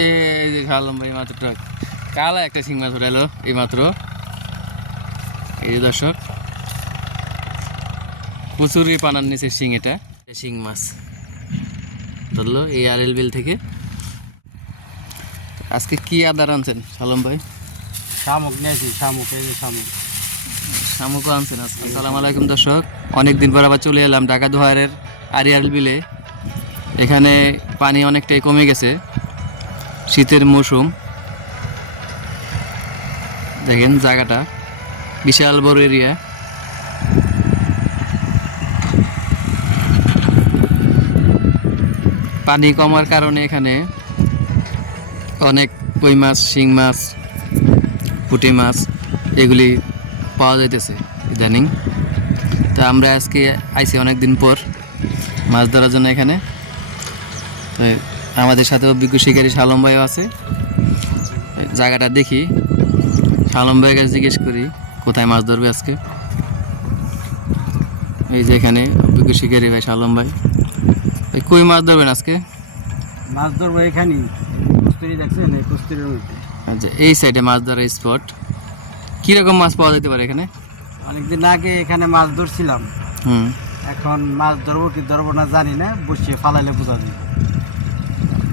এই যে খালাম ভাই মাত্র কালা একটা শিং মাছ উঠালো এই মাত্র। এই দর্শক কচুরি পানার নিচে শিং এটা। শিং মাছ ধরলো এই আর এল বিল থেকে। আজকে কি আদার আনছেন সালম ভাই? শামুক নিয়েছি শামুক শামুক। শামুকও আনছেন আজকে। আসসালামু আলাইকুম দর্শক। অনেক দিন পর আবার চলে এলাম ঢাকা দোহারের আরিয়াল বিলে। এখানে পানি অনেকটাই কমে গেছে। শীতের মৌসুম। দেখেন জায়গাটা। বিশাল বড় এরিয়া। পানি কমার কারণে এখানে অনেক কই মাছ, শিং মাছ, পুঁটি মাছ এগুলি পাওয়া যাইতেছে ইদানিং। তা আমরা আজকে আইসি অনেক দিন পর মাছ ধরার জন্য এখানে। আমাদের সাথে অভিজ্ঞ শিকারী শালম ভাইও আছে। জায়গাটা দেখি। শালম ভাইয়ের কাছে জিজ্ঞেস করি কোথায় মাছ ধরবে আজকে? এই যে এখানে অভিজ্ঞ শিকারী ভাই শালম ভাই। এই কই মাছ ধরবেন আজকে? মাছ ধরবো এখানেই কস্তুরি দেখছেন? এই কস্তুরির মধ্যে। আচ্ছা এই সাইডে মাছ ধরার স্পট কীরকম মাছ পাওয়া যেতে পারে এখানে? অনেকদিন আগে এখানে মাছ ধরছিলাম। হুম। এখন মাছ ধরবো কি ধরবো না জানি না বসিয়ে ফালাইলে বোঝা যায়।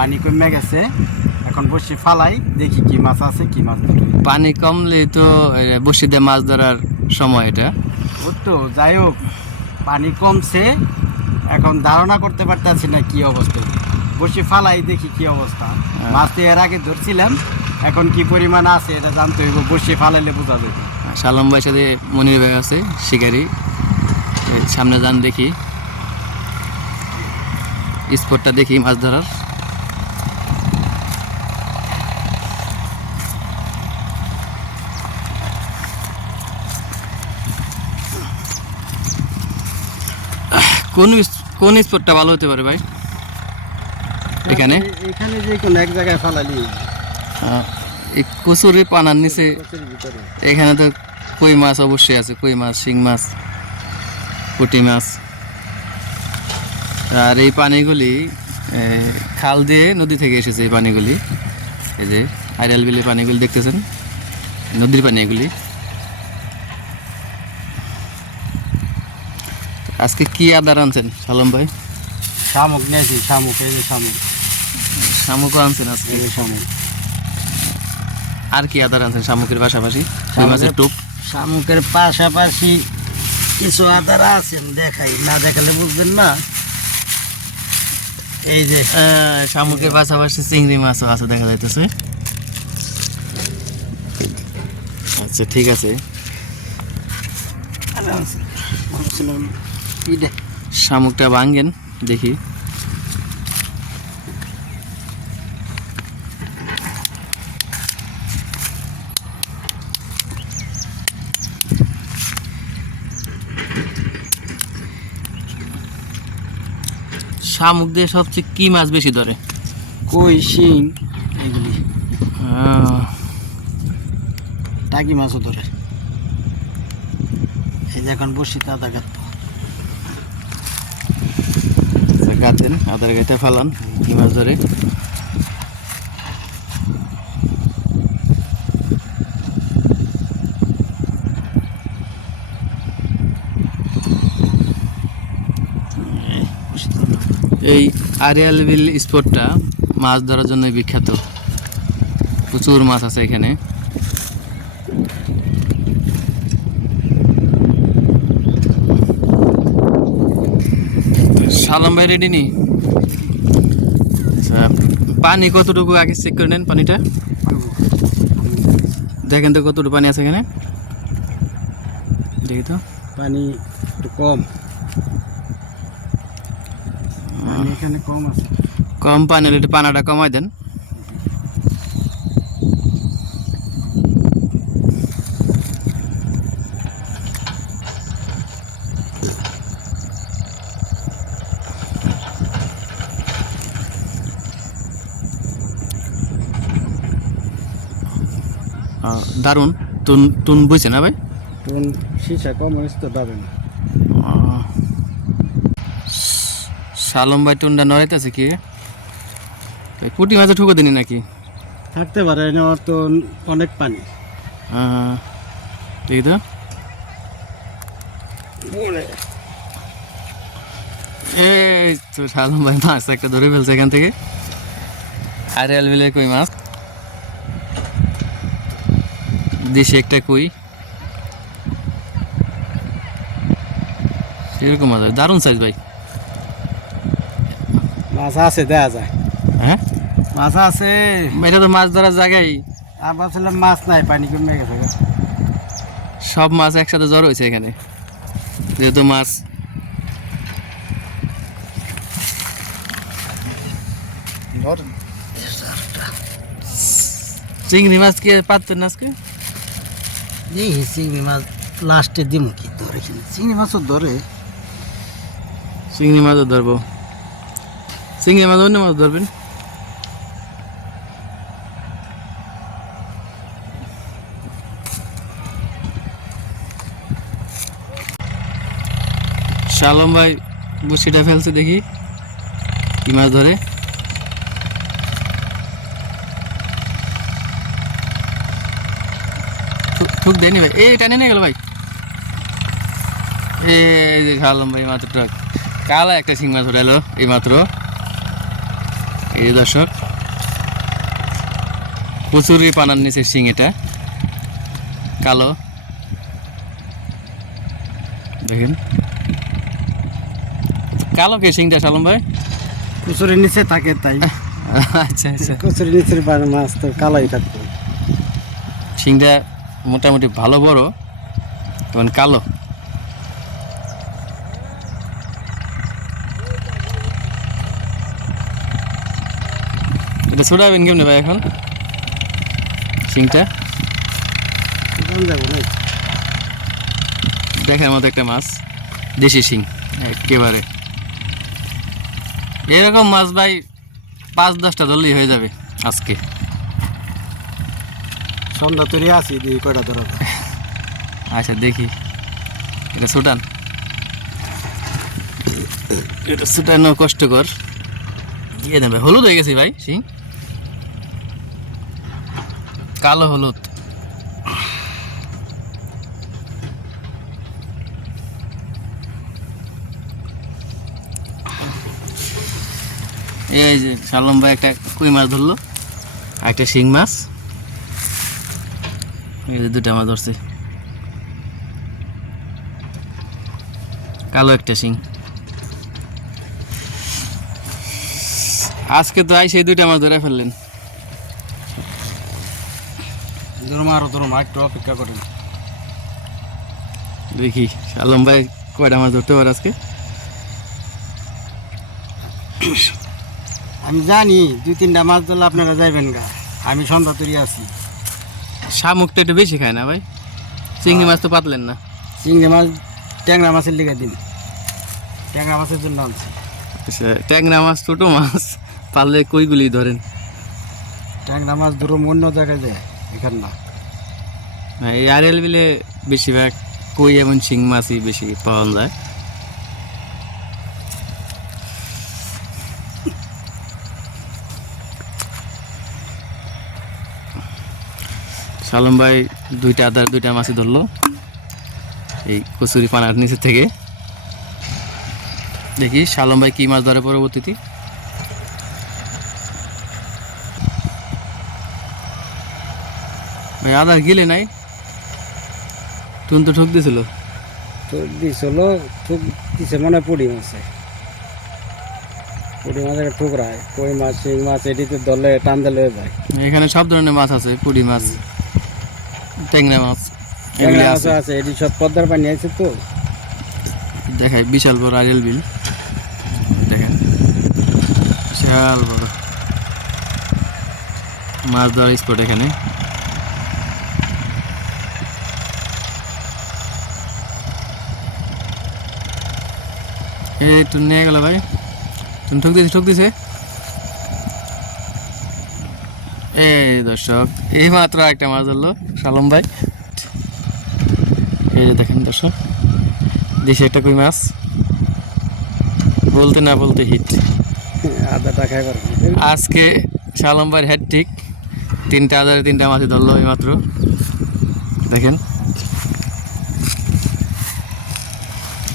পানি কমে গেছে। এখন বসিয়ে ফালাই দেখি কি মাছ আছে কি মাছ পানি কমলে তো বসিতে মাছ ধরার সময় এটা। ও তো যাই হোক পানি কমছে। এখন ধারণা করতে পারতেছি না কি অবস্থা। বসে ফালাই দেখি কি অবস্থা। মাছ তো এর আগে ধরছিলাম এখন কি পরিমাণ আছে এটা জানতে হইব বসে ফালাইলে বোঝা যাবে। শালম ভাইয়ের সাথে মনির ভাই আছে শিকারি। সামনে যান দেখি। স্পটটা দেখি মাছ ধরার। কোন কোন স্পটটা ভালো হতে পারে ভাই? এখানে? এখানে যে কোনো এক জায়গায় ফালালি। এই কচুরি পানার নিচে এখানে তো কই মাছ অবশ্যই আছে কই মাছ শিং মাছ পুঁটি মাছ। আর এই পানিগুলি খাল দিয়ে নদী থেকে এসেছে এই পানিগুলি। এই যে আইরাল বিলের পানিগুলি দেখতেছেন? নদীর পানি এগুলি। আজকে কি আদার আনছেন সালম ভাই? শামুক নিয়েছি শামুক এই যে শামুক। শামুকও আনছেন আজকে? এই যে শামুক। আর কি আদার আনছেন শামুকের পাশাপাশি? কই মাছের টোপ শামুকের পাশাপাশি কিছু আদার আছেন দেখাই। না দেখালে বুঝবেন না। এই যে। শামুকের পাশাপাশি চিংড়ি মাছও আছে দেখা যাইতেছে। আচ্ছা ঠিক আছে। শামুকটা ভাঙ্গেন দেখি। শামুক দিয়ে সবচেয়ে কি মাছ বেশি ধরে? কই শিং এগুলি। টাকি মাছও ধরে। এই যে এখন বসি আদা কাটবো আচ্ছা, গাতেন আদার গাইতে ফালান, কি মাছ ধরে। এই আরিয়াল বিল স্পটটা মাছ ধরার জন্য বিখ্যাত। প্রচুর মাছ আছে এখানে। সালাম ভাই রেডি নি? আচ্ছা পানি কতটুকু আগে চেক করে নেন পানিটা? দেখেন তো কতটুকু পানি আছে এখানে। দেখি তো। পানি একটু কম। এখানে কম আছে। কম পানি হলে একটু পানাটা কমাই দেন। দারুণ। টুন টুন বুঝছে না ভাই? টুন সীসা কম হয়েছে তো পাবে না শালম ভাই টুনটা নড়াইতেছে কি? পুঁটি মাছে ঠুকো দিনি নাকি? থাকতে পারে এনে ওর তো অনেক পানি। দেখি তো? এই তো সালম ভাই মাছ একটা ধরে ফেলছে এখান থেকে। আরিয়াল বিলে কই মাছ? দেশি একটা কই? সেরকম মাছ। দারুণ সাইজ ভাই। মাছ আছে দেয়া যায়। হ্যাঁ? মাছ আছে। এটা তো মাছ ধরার জায়গায় আর ভাবছিলাম মাছ নাই পানি কমে গেছে। সব মাছ একসাথে জড়ো হয়েছে এখানে। যেহেতু মাছ। চিংড়ি মাছ কি পাততেন না আজকে? এই চিংড়ি মাছ লাস্টে দিম কি ধরে কিনা? চিংড়ি মাছও ধরে। চিংড়ি মাছও ধরবো। চিংড়ি মাছ অন্য মাছ ধরবেন? শালম ভাই, বসিটা ফেলছে দেখি, কি মাছ ধরে? ঠুক- দেয়নি ভাই এই টানে নিয়ে গেল ভাই। এই যে শালম ভাই মাত্র ট্রাক কালা একটা শিং মাছ উঠালো এই মাত্র এই দর্শক কচুরি পানার নিচে শিং এটা। কালো। দেখেন। কালো কে শিংটা শালম ভাই? কুচুরের নিচে থাকে তাই। আচ্ছা আচ্ছা। কুচুরের নিচের মাছ তো কালাই থাকতো শিংটা মোটামুটি ভালো বড় তখন কালো। এটা ছোটাবেন কেমনে ভাই এখন? শিংটা? দেখার মতো একটা মাছ, দেশি শিং, একেবারে। এরকম মাছ ভাই পাঁচ দশটা ধরলেই হয়ে যাবে আজকে। সন্ধ্যা তৈরি আছি দিয়ে কয়টা ধরো আচ্ছা দেখি। এটা সুটান। এটা ছুটানো কষ্টকর। দিয়ে দেবে। হলুদ হয়ে গেছে ভাই, সিং। কালো হলুদ। এই যে সালম ভাই একটা কই মাছ ধরলো একটা শিং মাছ। দুটা মাছ ধরছে। কালো একটা শিং। আজকে তো আইসে দুইটা মাছ ধরে ফেললেন। আরও ধরুন একটু অপেক্ষা করেন। দেখি আলম ভাই কয়টা মাছ ধরতে পারে আজকে? আমি জানি দুই তিনটা মাছ ধরলে আপনারা যাইবেন গা। আমি সন্ধ্যা তৈরি আছি। শামুকটা একটু বেশি খায় না ভাই? চিংড়ি মাছ তো পাতলেন না। চিংড়ি মাছ ট্যাংরা মাছের লিখে দিন। ট্যাংরা মাছের জন্য আনছি। আচ্ছা, ট্যাংরা মাছ ছোটো মাছ পারলে কইগুলি ধরেন। ট্যাংরা মাছ ধরুন অন্য জায়গায় যায় এখান না। হ্যাঁ, এই আরএল বিলে বেশিরভাগ কই এবং শিং মাছই বেশি পাওয়া যায়। সালম ভাই দুইটা আদার দুইটা মাছই ধরলো। এই কচুরি পানার নিচে থেকে। দেখি সালম ভাই কি মাছ ধরে পরবর্তীতে। ভাই আদার গিলে নাই? তুন তো ঠক দিছিল দিছিল ঠুক দিছে মনে পুড়ি মাছে পুড়ি মাছের ঠুকরায় কই মাছ শিং মাছ এটিতে দলে টান দিলে যায়। এখানে সব ধরনের মাছ আছে পুঁটি মাছ। ট্যাংরা মাছ ট্যাংরা মাছ আছে। এটি সব পদ্মার পানি আছে তো। দেখায় বিশাল বড় আরিয়াল বিল। দেখেন বিশাল বড়। মাছ ধরার স্পট এখানে। এই তুমি নিয়ে গেল ভাই। তুমি ঠুক দিয়েছে ঠুক দিছে এই দর্শক এই মাত্র একটা মাছ ধরলো সালম ভাই। এই যে দেখেন দর্শক দেশে একটা কই মাছ। বলতে না বলতে হিট আজকে শালম ভাইয়ের ঠিক তিনটা হাজারে তিনটা মাছই ধরলো এই মাত্র। দেখেন।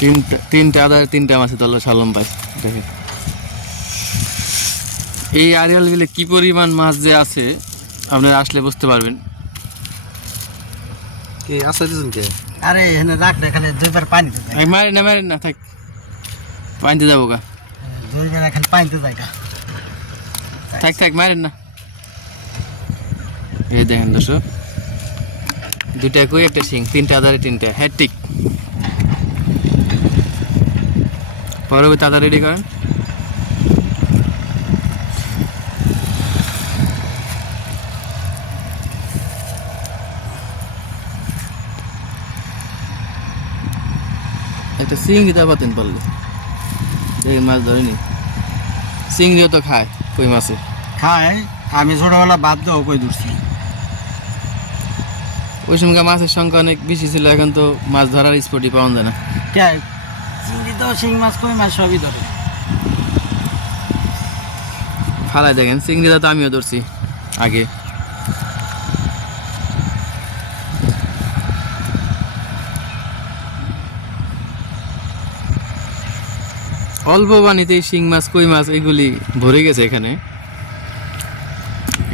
তিনটা তিনটা হাজারে তিনটা মাছই ধরলো শালম ভাই। দেখেন। এই আরিয়াল বিলে কি পরিমাণ মাছ যে আছে আপনারা আসলে বুঝতে পারবেন। কি কে? আরে এখানে দুইবার যায় মারেন না মারেন না থাক। পানিতে যাব গা। দুইবার এখানে পানিতে যায় থাক থাক মারেন না। এই দেখেন দর্শক দুইটা কই একটা সিং তিনটা আদারে তিনটা হ্যাট্রিক পরবর্তী আদা রেডি করেন। একটা চিংড়ি দা পাতেন পারলে। দেখেন মাছ ধরেনি চিংড়িও তো খায় কই মাছে। খায় আমি ছোটবেলা বাদ দাও কই ধরছি। ওই সময়কার মাছের সংখ্যা অনেক বেশি ছিল এখন তো মাছ ধরার স্পটই পাওয়া যায় না। কে? চিংড়ি তো শিং মাছ কই মাছ সবই ধরে। ফালাই দেখেন চিংড়িটা তো আমিও ধরছি আগে। অল্প পানিতে শিং মাছ কই মাছ এগুলি ভরে গেছে এখানে।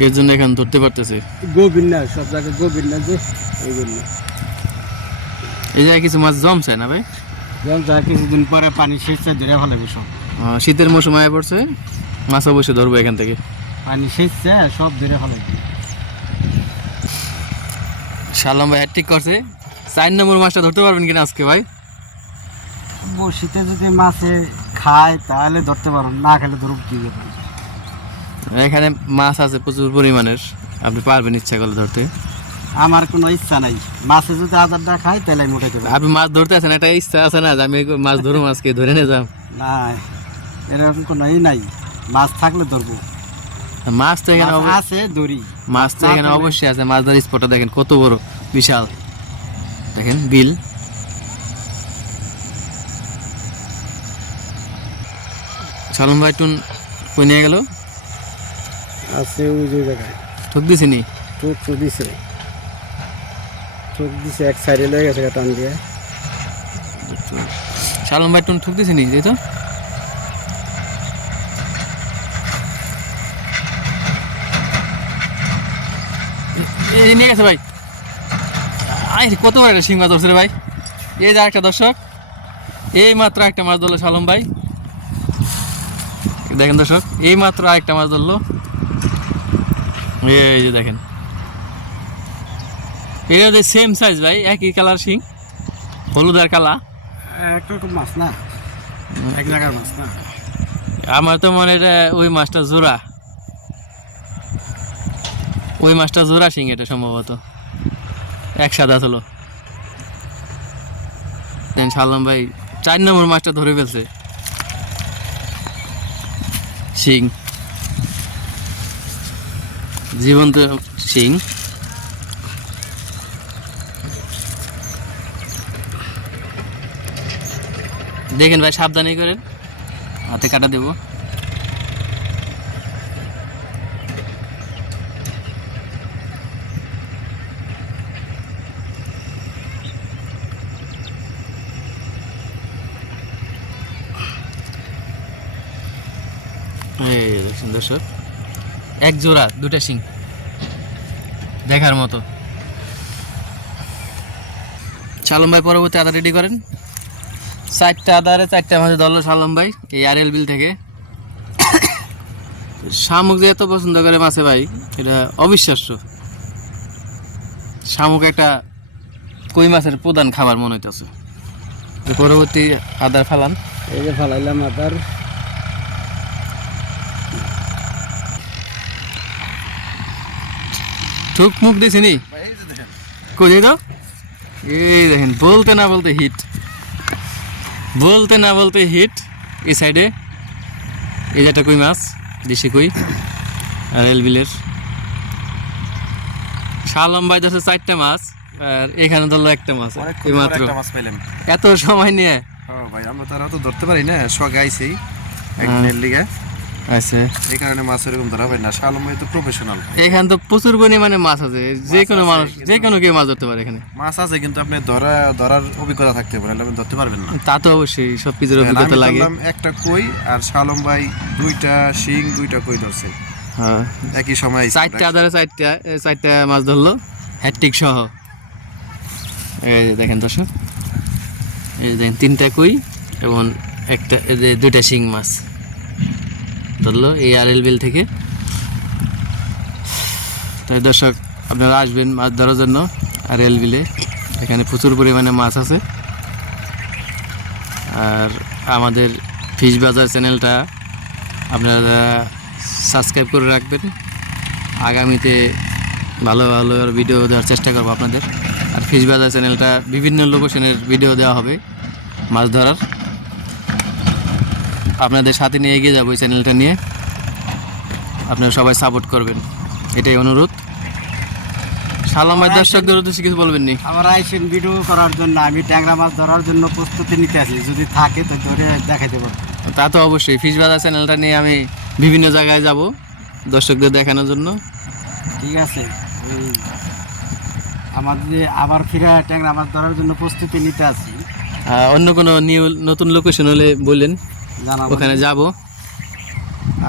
এর জন্য এখন ধরতে পারতেছে। গোবিন না সব জায়গায় গোবিন না যে এইগুলো এই জায়গায় কিছু মাছ জমছে না ভাই? যা কিছুদিন পরে পানি শেষ ধরে ফেলে সব শীতের মৌসুম আয় পড়ছে? মাছ অবশ্যই ধরবো এখান থেকে। পানি শেষ সব ধরে ফেলে। শালম ভাই ঠিক করছে। চার নম্বর মাছটা ধরতে পারবেন কিনা আজকে ভাই? বসিতে যদি মাছে খায় তাহলে ধরতে পারো না খেলে ধরুক কি ব্যাপার এখানে মাছ আছে প্রচুর পরিমাণের। আপনি পারবেন ইচ্ছা করলে ধরতে। আমার কোনো ইচ্ছা নাই। মাছে যদি আদারটা খায় তাহলে আমি উঠে দেবো আপনি মাছ ধরতে আছেন একটা ইচ্ছা আছে না যে আমি মাছ ধরুম আজকে ধরে নিয়ে যাম না এরকম কোনো ই নাই। মাছ থাকলে ধরবো। মাছ তো এখানে আছে দড়ি মাছ তো এখানে অবশ্যই আছে। মাছ ধরার স্পটটা দেখেন কত বড় বিশাল। দেখেন বিল। সালম ভাই টুন কই নিয়ে গেল? আছে ওই যে জায়গায়। ঠক দিছে নি? চোখ তো দিছে। চোখ দিছে এক সাইডে লয়ে গেছে টান দিয়ে। সালম ভাই টুন ঠক দিছে নি তাই তো এই নিয়ে গেছে ভাই। আই কত বড় একটা শিং মাছ ধরছে রে ভাই। এই যে একটা দর্শক। এই মাত্র একটা মাছ ধরলো সালম ভাই। দেখেন দর্শক এই মাত্র একটা মাছ ধরলো। এই যে দেখেন। এটা যে সেম সাইজ ভাই একই কালার শিং হলুদ আর কালা। একরকম মাছ না এক জায়গার মাছ না। আমার তো মনে হয় এটা ওই মাছটা জোড়া। ওই মাছটা জোড়া শিং এটা সম্ভবত। একসাথে হলো দেন সালাম ভাই চার নম্বর মাছটা ধরে ফেলছে। শিং জীবন্ত শিং দেখেন ভাই সাবধানে করেন। হাতে কাটা দেবো এই দেখছেন দর্শক এক জোড়া, দুটা শিং। দেখার মতো। শালম ভাই পরবর্তী আদা রেডি করেন। চারটা আদারে চারটা মাঝে ধরলো শালম ভাই, এই আর এল বিল থেকে। শামুক যে এত পছন্দ করে মাছে ভাই, এটা অবিশ্বাস্য। শামুক একটা কই মাছের প্রধান খাবার মনে হইতেছে। পরবর্তী আদার ফালান। এই যে ফেলাইলাম আদার। ঠুক মুখ দিছে নি? কোথায় তো এই দেখেন বলতে না বলতে হিট বলতে না বলতে হিট এই সাইডে এই যে একটা কই মাছ দেশি কই। আর এলবিলের শালম ভাই ধরছে চারটা মাছ আর এখানে ধরলো একটা মাছ এই মাত্র। এত সময় নিয়ে। ভাই আমরা তো আর ধরতে পারি না আইছি একদিনের লিগে। আচ্ছা এই কারণে মাছ এরকম ধরা হয় না। শালম ভাই তো প্রফেশনাল এখানে তো প্রচুর পরিমাণে মাছ আছে। যে কোনো মানুষ যে কোনো কেউ মাছ ধরতে পারে এখানে। মাছ আছে কিন্তু আপনি ধরা ধরার অভিজ্ঞতা থাকতে নাহলে আপনি ধরতে পারবেন না। তা তো অবশ্যই সব কিছুর অভিজ্ঞতা লাগে। একটা কই আর শালম ভাই দুইটা শিং দুইটা কই ধরছে। হ্যাঁ। একই সময় চারটা আধারে চারটা চারটা মাছ ধরলো। হ্যাট্রিক সহ। এই দেখেন দর্শক। এই দেখেন তিনটা কই এবং একটা যে দুইটা শিং মাছ। ধরলো এই আর এল বিল থেকে। তাই দর্শক, আপনারা আসবেন মাছ ধরার জন্য আর এল বিলে। এখানে প্রচুর পরিমাণে মাছ আছে। আর আমাদের ফিশ বাজার চ্যানেলটা আপনারা সাবস্ক্রাইব করে রাখবেন। আগামীতে ভালো ভালো ভিডিও দেওয়ার চেষ্টা করব আপনাদের। আর ফিশ বাজার চ্যানেলটা বিভিন্ন লোকেশনের ভিডিও দেওয়া হবে মাছ ধরার। আপনাদের সাথে নিয়ে এগিয়ে যাব এই চ্যানেলটা নিয়ে। আপনারা সবাই সাপোর্ট করবেন। এটাই অনুরোধ। সালাম ভাই দর্শকদের উদ্দেশ্যে কিছু বলবেন নি আবার আইসেন ভিডিও করার জন্য আমি ট্যাংরা মাছ ধরার জন্য প্রস্তুতি নিতে আছি যদি থাকে তো ধরে দেখাইতে পারব তা তো অবশ্যই। ফিশ বাজার চ্যানেলটা নিয়ে আমি বিভিন্ন জায়গায় যাব দর্শকদের দেখানোর জন্য। ঠিক আছে। আমাদের আবার ফিরে ট্যাংরা মাছ ধরার জন্য প্রস্তুতি নিতে আহ, অন্য কোনো নিউ নতুন লোকেশন হলে বললেন। ওখানে যাব।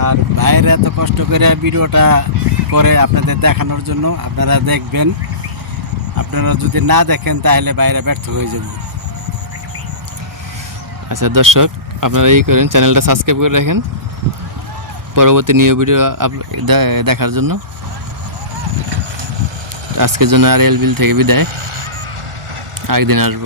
আর ভাইয়েরা এত কষ্ট করে ভিডিওটা করে আপনাদের দেখানোর জন্য আপনারা দেখবেন। আপনারা যদি না দেখেন তাহলে বাইরে ব্যর্থ হয়ে যাবে। আচ্ছা দর্শক আপনারা এই করেন চ্যানেলটা সাবস্ক্রাইব করে রাখেন। পরবর্তী নিউ ভিডিও দেখার জন্য। আজকের জন্য আর এল বিল থেকে বিদায়। আরেকদিন আসব।